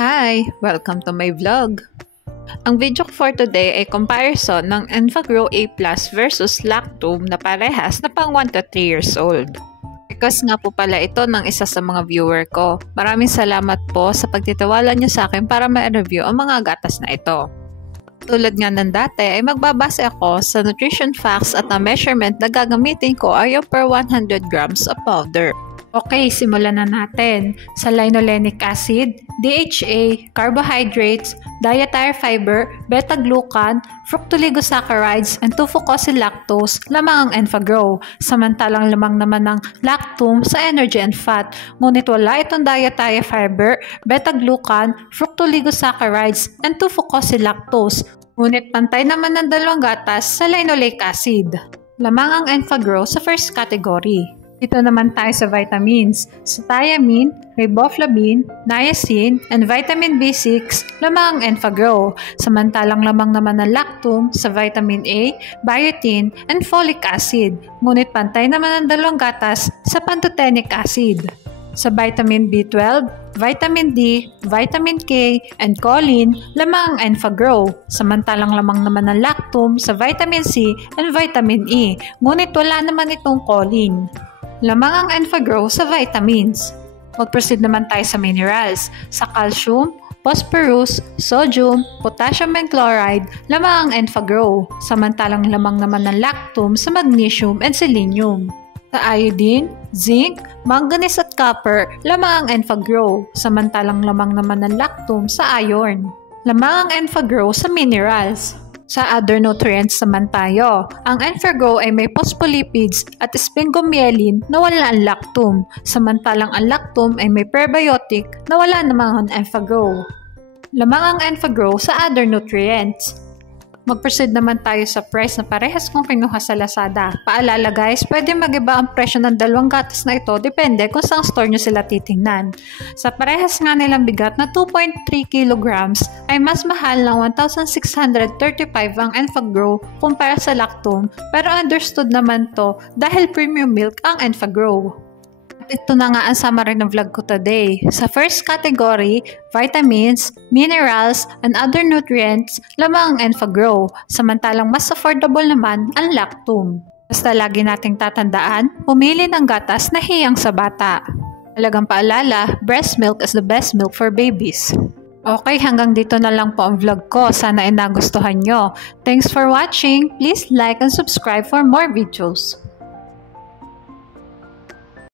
Hi! Welcome to my vlog. Ang video ko for today ay comparison ng Enfagrow A+ versus Lactum na parehas na pang 1 to 3 years old. Request nga po pala ito ng isa sa mga viewer ko. Maraming salamat po sa pagtitiwala niyo sa akin para ma-review ang mga gatas na ito. Tulad nga ng dati ay magbabase ako sa nutrition facts at ang measurement na gagamitin ko ay yung per 100 grams of powder. Okay, simulan na natin. Sa linolenic acid, DHA, carbohydrates, dietary fiber, beta-glucan, fructooligosaccharides, and 2-fucosylactose lamang ang Enfagrow. Samantalang lamang naman ng Lactum sa energy and fat. Ngunit wala itong dietary fiber, beta-glucan, fructooligosaccharides, and 2-fucosylactose. Ngunit pantay naman ng dalawang gatas sa linoleic acid. Lamang ang Enfagrow sa first category. Dito naman tayo sa vitamins. Sa thiamine, riboflavin, niacin, and vitamin B6, lamang ang Enfagrow. Samantalang lamang naman ng Lactum sa vitamin A, biotin, and folic acid. Ngunit pantay naman ang dalawang gatas sa pantothenic acid. Sa vitamin B12, vitamin D, vitamin K, and choline, lamang ang Enfagrow. Samantalang lamang naman ng Lactum sa vitamin C and vitamin E. Ngunit wala naman itong choline. Lamang ang Enfagrow sa vitamins. Mag-proceed naman tayo sa minerals. Sa calcium, phosphorus, sodium, potassium and chloride, lamang ang Enfagrow. Samantalang lamang naman ng Lactum sa magnesium and selenium. Sa iodine, zinc, manganese at copper, lamang ang Enfagrow. Samantalang lamang naman ng Lactum sa iron. Lamang ang Enfagrow sa minerals. Sa other nutrients naman tayo, ang Enfagrow ay may phospholipids at sphingomyelin na wala ang Lactum, samantalang ang Lactum ay may prebiotic na wala namang ang Enfagrow. Lamang ang Enfagrow sa other nutrients. Mag-proceed naman tayo sa price na parehas kung kinuha sa Lazada. Paalala guys, pwede mag-iba ang presyo ng dalawang gatas na ito depende kung saan store nyo sila titingnan. Sa parehas nga nilang bigat na 2.3 kilograms ay mas mahal ng 1,635 ang Enfagrow kumpara sa Lactum, pero understood naman to dahil premium milk ang Enfagrow. Ito na nga ang summary ng vlog ko today. Sa first category, vitamins, minerals, and other nutrients, lamang ang Enfagrow. Samantalang mas affordable naman ang Lactum. Basta lagi nating tatandaan, pumili ng gatas na hiyang sa bata. Talagang paalala, breast milk is the best milk for babies. Okay, hanggang dito na lang po ang vlog ko. Sana ay nagustuhan nyo. Thanks for watching. Please like and subscribe for more videos.